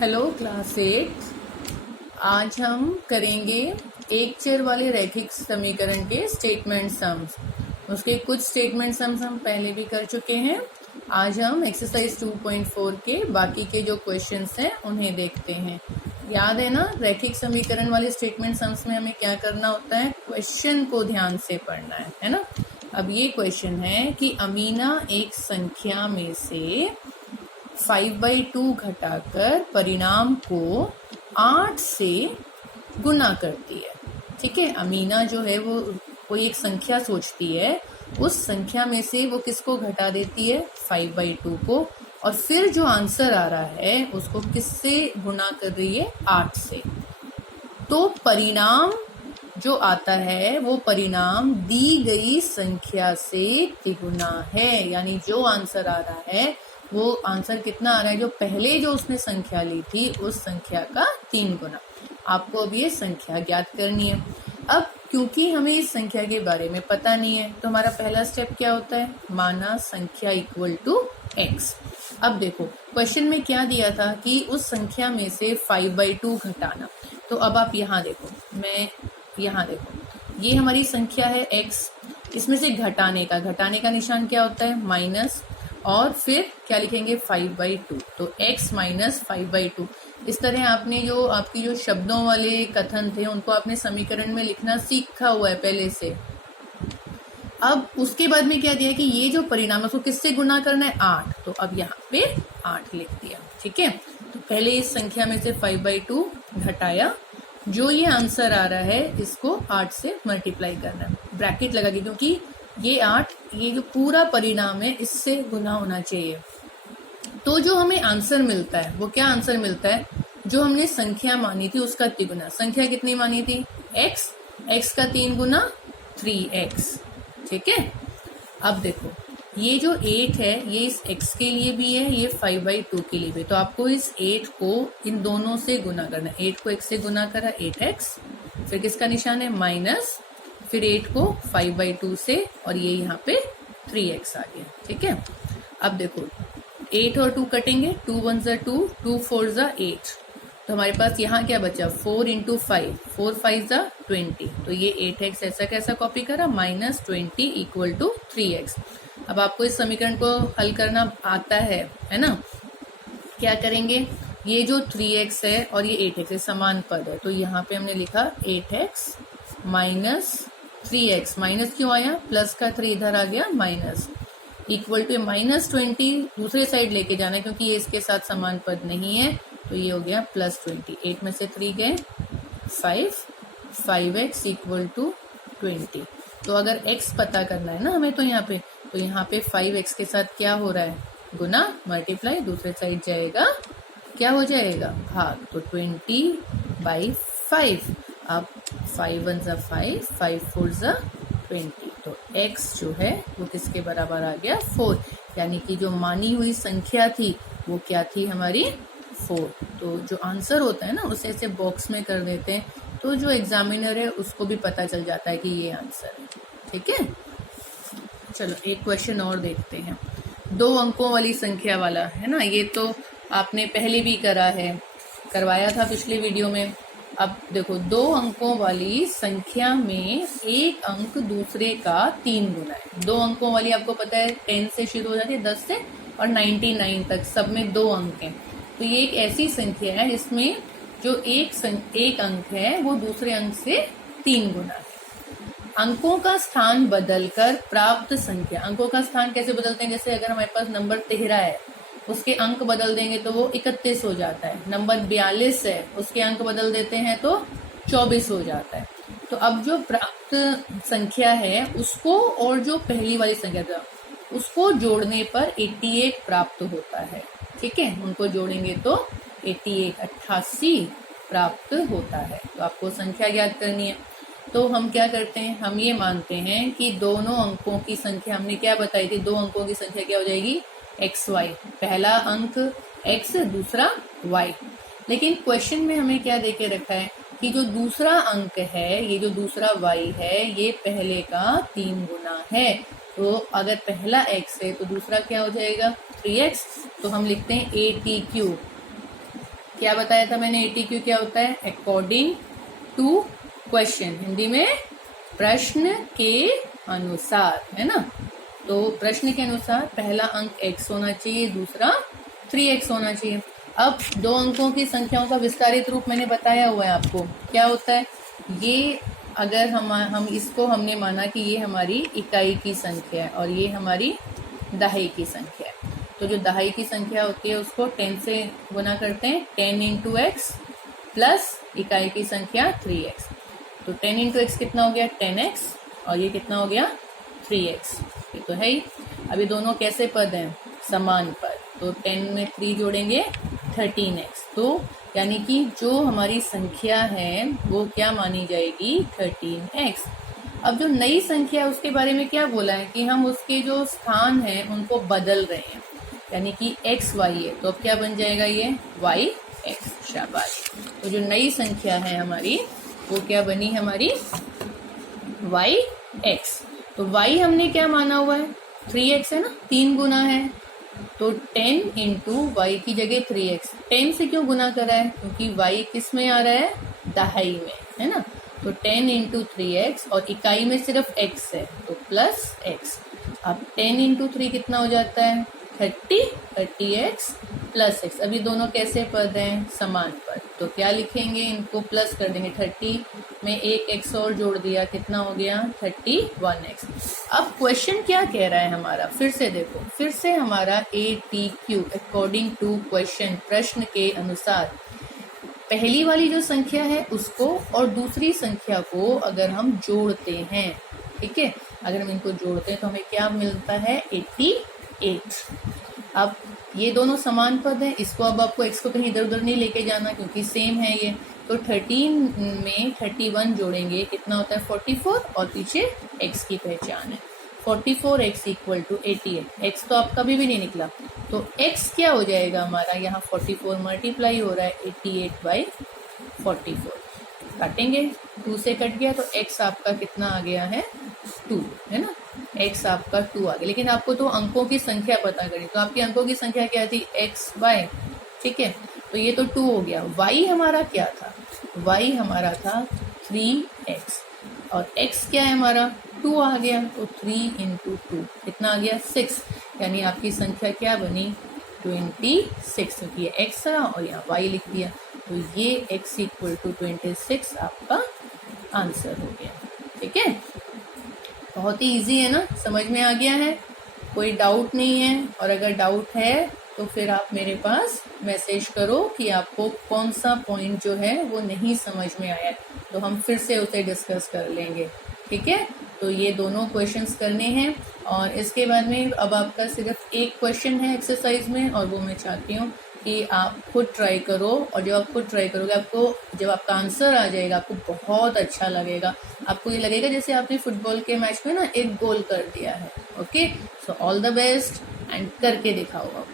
Hello class 8। आज हम करेंगे एक चर वाले रैखिक समीकरण के स्टेटमेंट सम्स। उसके कुछ स्टेटमेंट सम्स हम पहले भी कर चुके हैं। आज हम एक्सरसाइज 2.4 के बाकी के जो क्वेश्चंस हैं उन्हें देखते हैं। याद है ना, रैखिक समीकरण वाले स्टेटमेंट सम्स में हमें क्या करना होता है, क्वेश्चन को ध्यान से पढ़ना है ना। अब ये क्वेश्चन है कि अमीना एक संख्या में से 5/2 घटाकर परिणाम को 8 से गुना करती है। ठीक है, अमीना जो है वो कोई एक संख्या सोचती है, उस संख्या में से वो किसको घटा देती है, 5/2 को, और फिर जो आंसर आ रहा है उसको किससे गुना कर रही है, 8 से। तो परिणाम जो आता है वो परिणाम दी गई संख्या से तिगुना है, यानी जो आंसर आ रहा है वो आंसर कितना आ रहा है, जो पहले जो उसने संख्या ली थी उस संख्या का 3 गुना। आपको अब ये संख्या ज्ञात करनी है। अब क्योंकि हमें इस संख्या के बारे में पता नहीं है तो हमारा पहला स्टेप क्या होता है, माना संख्या इक्वल टू x। अब देखो क्वेश्चन में क्या दिया था कि उस संख्या में से 5/2 घटाना। तो अब आप यहाँ देखो, ये हमारी संख्या है x, इसमें से घटाने का निशान क्या होता है, माइनस, और फिर क्या लिखेंगे, 5/2। तो x माइनस 5/2। इस तरह आपने जो आपकी जो शब्दों वाले कथन थे उनको आपने समीकरण में लिखना सीखा हुआ है पहले से। अब उसके बाद में क्या दिया कि ये जो परिणाम है उसको किससे गुना करना है, 8। तो अब यहाँ पे 8 लिख दिया। ठीक है, तो पहले इस संख्या में से 5/2 घटाया, जो ये आंसर आ रहा है इसको 8 से मल्टीप्लाई करना है, ब्रैकेट लगा के, क्योंकि ये 8 ये जो पूरा परिणाम है इससे गुना होना चाहिए। तो जो हमें आंसर मिलता है वो क्या आंसर मिलता है, जो हमने संख्या मानी थी उसका तिगुना। संख्या कितनी मानी थी, x का 3 गुना 3x। ठीक है, अब देखो ये जो 8 है ये इस x के लिए भी है, ये 5/2 के लिए भी। तो आपको इस 8 को इन दोनों से गुना करना है। 8 को x से गुना करा 8x, फिर किसका निशान है, माइनस, फिर 8 को 5/2 से, और ये यहाँ पे 3x आ गया। ठीक है, अब देखो 8 और 2 कटेंगे, 2 1 ज़ा 2, 2 4 ज़ा 8। तो हमारे पास यहाँ क्या बचा, 4 × 5, 4 5 ज़ा 20। तो ये 8x ऐसा कैसा कॉपी करा, माइनस 20 इक्वल टू 3x। अब आपको इस समीकरण को हल करना आता है ना। क्या करेंगे, ये जो 3x है और ये 8x है समान पद है, तो यहाँ पे हमने लिखा 8x माइनस 3x। माइनस क्यों आया, प्लस का 3 इधर आ गया, माइनस, इक्वल टू -20 दूसरे साइड लेके जाना है क्योंकि ये इसके साथ समान पद नहीं है, तो ये हो गया +20। 8 में से 3 गए 5x इक्वल टू 20। तो अगर x पता करना है ना हमें, तो यहाँ पे 5x के साथ क्या हो रहा है, गुना, मल्टीप्लाई, दूसरे साइड जाएगा क्या हो जाएगा, भाग। तो 20/5। अब 5 1 ज़ा 5, 5 4 ज़ा 20। तो x जो है वो किसके बराबर आ गया, 4। यानी कि जो मानी हुई संख्या थी वो क्या थी हमारी, 4। तो जो आंसर होता है ना उसे ऐसे बॉक्स में कर देते हैं, तो जो एग्जामिनर है उसको भी पता चल जाता है कि ये आंसर है। ठीक है, चलो एक क्वेश्चन और देखते हैं। 2 अंकों वाली संख्या वाला है ना, ये तो आपने पहले भी करवाया था पिछले वीडियो में। अब देखो 2 अंकों वाली संख्या में एक अंक दूसरे का 3 गुना है। 2 अंकों वाली आपको पता है 10 से शुरू हो जाती है, 10 से, और 99 तक, सब में 2 अंक हैं। तो ये एक ऐसी संख्या है जिसमें जो एक अंक है वो दूसरे अंक से 3 गुना है। अंकों का स्थान बदलकर प्राप्त संख्या। अंकों का स्थान कैसे बदलते हैं, जैसे अगर हमारे पास नंबर 13 है उसके अंक बदल देंगे तो वो 31 हो जाता है। नंबर 42 है उसके अंक बदल देते हैं तो 24 हो जाता है। तो अब जो प्राप्त संख्या है उसको और जो पहली वाली संख्या था उसको जोड़ने पर 88 प्राप्त होता है। ठीक है, उनको जोड़ेंगे तो 88 प्राप्त होता है। तो आपको संख्या ज्ञात करनी है। तो हम क्या करते हैं, हम ये मानते हैं कि दोनों अंकों की संख्या, हमने क्या बताई थी, 2 अंकों की संख्या क्या हो जाएगी, xy। पहला अंक x, दूसरा y। लेकिन क्वेश्चन में हमें क्या देके रखा है कि जो दूसरा अंक है, ये जो दूसरा y है, ये पहले का 3 गुना है। तो अगर पहला x है तो दूसरा क्या हो जाएगा, 3x। तो हम लिखते हैं 80 क्यूब। क्या बताया था मैंने, ATQ क्या होता है, अकॉर्डिंग टू क्वेश्चन, हिंदी में प्रश्न के अनुसार, है ना। तो प्रश्न के अनुसार पहला अंक x होना चाहिए, दूसरा 3x होना चाहिए। अब दो अंकों की संख्याओं का विस्तारित रूप मैंने बताया हुआ है आपको, क्या होता है ये, अगर हम इसको हमने माना कि ये हमारी इकाई की संख्या है और ये हमारी दहाई की संख्या है, तो जो दहाई की संख्या होती है उसको 10 से गुना करते हैं, 10 इंटू एक्स प्लस इकाई की संख्या 3x। तो 10 इंटू एक्स कितना हो गया, 10x, और ये कितना हो गया 3x, ये तो है ही। अभी दोनों कैसे पद हैं, समान पद, तो 10 में 3 जोड़ेंगे 13x, तो यानी कि जो हमारी संख्या है वो क्या मानी जाएगी, 13x। अब जो नई संख्या है उसके बारे में क्या बोला है कि हम उसके जो स्थान है उनको बदल रहे हैं, यानी कि x y है, तो अब क्या बन जाएगा ये yx, शाबाश। तो जो नई संख्या है हमारी वो क्या बनी, हमारी yx। तो y हमने क्या माना हुआ है, 3x है ना, 3 गुना है, तो 10 इंटू वाई की जगह 3x। 10 से क्यों गुना करा है, क्योंकि y किस में आ रहा है, दहाई में, है ना। तो 10 इंटू 3x, और इकाई में सिर्फ x है तो प्लस x। अब 10 इंटू 3 कितना हो जाता है, 30x प्लस x। अभी दोनों कैसे पद हैं, समान पद, तो क्या लिखेंगे, इनको प्लस कर देंगे, 30 में एक x और जोड़ दिया, कितना हो गया 31x। अब क्वेश्चन क्या कह रहा है हमारा, फिर से देखो, फिर से हमारा ATQ अकॉर्डिंग टू क्वेश्चन, प्रश्न के अनुसार, पहली वाली जो संख्या है उसको और दूसरी संख्या को अगर हम जोड़ते हैं, ठीक है, अगर हम इनको जोड़ते हैं तो हमें क्या मिलता है, 88। अब ये दोनों समान पद हैं, इसको अब आपको x को कहीं इधर उधर नहीं लेके जाना क्योंकि सेम है ये, तो 13 में 31 जोड़ेंगे, कितना होता है 44, और पीछे x की पहचान है, 44x इक्वल टू 88। x तो आप कभी भी नहीं निकला, तो x क्या हो जाएगा हमारा, यहाँ 44 मल्टीप्लाई हो रहा है 88/44, काटेंगे, 2 से कट गया, तो x आपका कितना आ गया है 2, है ना, x आपका 2 आ गया। लेकिन आपको तो अंकों की संख्या पता करी, तो आपकी अंकों की संख्या क्या थी, x y, ठीक है, तो ये तो 2 हो गया। y हमारा क्या था, y हमारा था 3x, और x क्या है हमारा 2 आ गया, तो 3 इंटू 2 कितना आ गया 6, यानी आपकी संख्या क्या बनी 26, क्योंकि ये x था और यहाँ y लिख दिया, तो ये x इक्वल टू 26 आपका आंसर हो गया। ठीक है, बहुत ही इजी है ना, समझ में आ गया है, कोई डाउट नहीं है, और अगर डाउट है तो फिर आप मेरे पास मैसेज करो कि आपको कौन सा पॉइंट जो है वो नहीं समझ में आया, तो हम फिर से उसे डिस्कस कर लेंगे। ठीक है, तो ये दोनों क्वेश्चंस करने हैं, और इसके बाद में अब आपका सिर्फ एक क्वेश्चन है एक्सरसाइज में, और वो मैं चाहती हूँ कि आप खुद ट्राई करो, और जब आप खुद ट्राई करोगे आपको जब आपका आंसर आ जाएगा आपको बहुत अच्छा लगेगा, आपको ये लगेगा जैसे आपने फुटबॉल के मैच में ना एक गोल कर दिया है। Okay, so all the best, and करके दिखाओ आप।